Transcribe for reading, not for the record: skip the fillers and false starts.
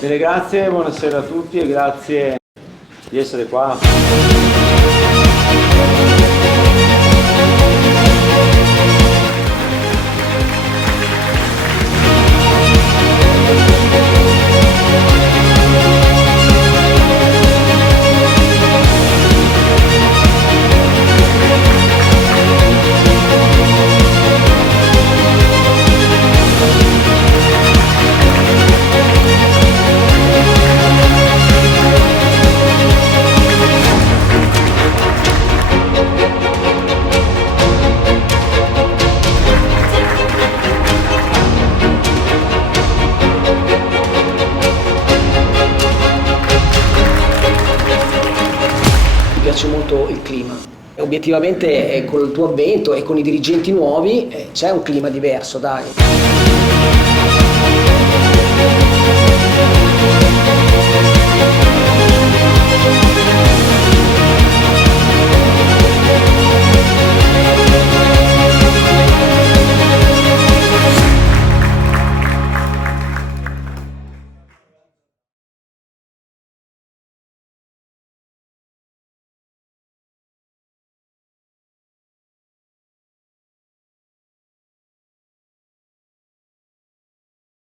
Bene, grazie, buonasera a tutti e grazie di essere qua. Mi piace molto il clima. Obiettivamente con il tuo avvento e con i dirigenti nuovi c'è un clima diverso, dai.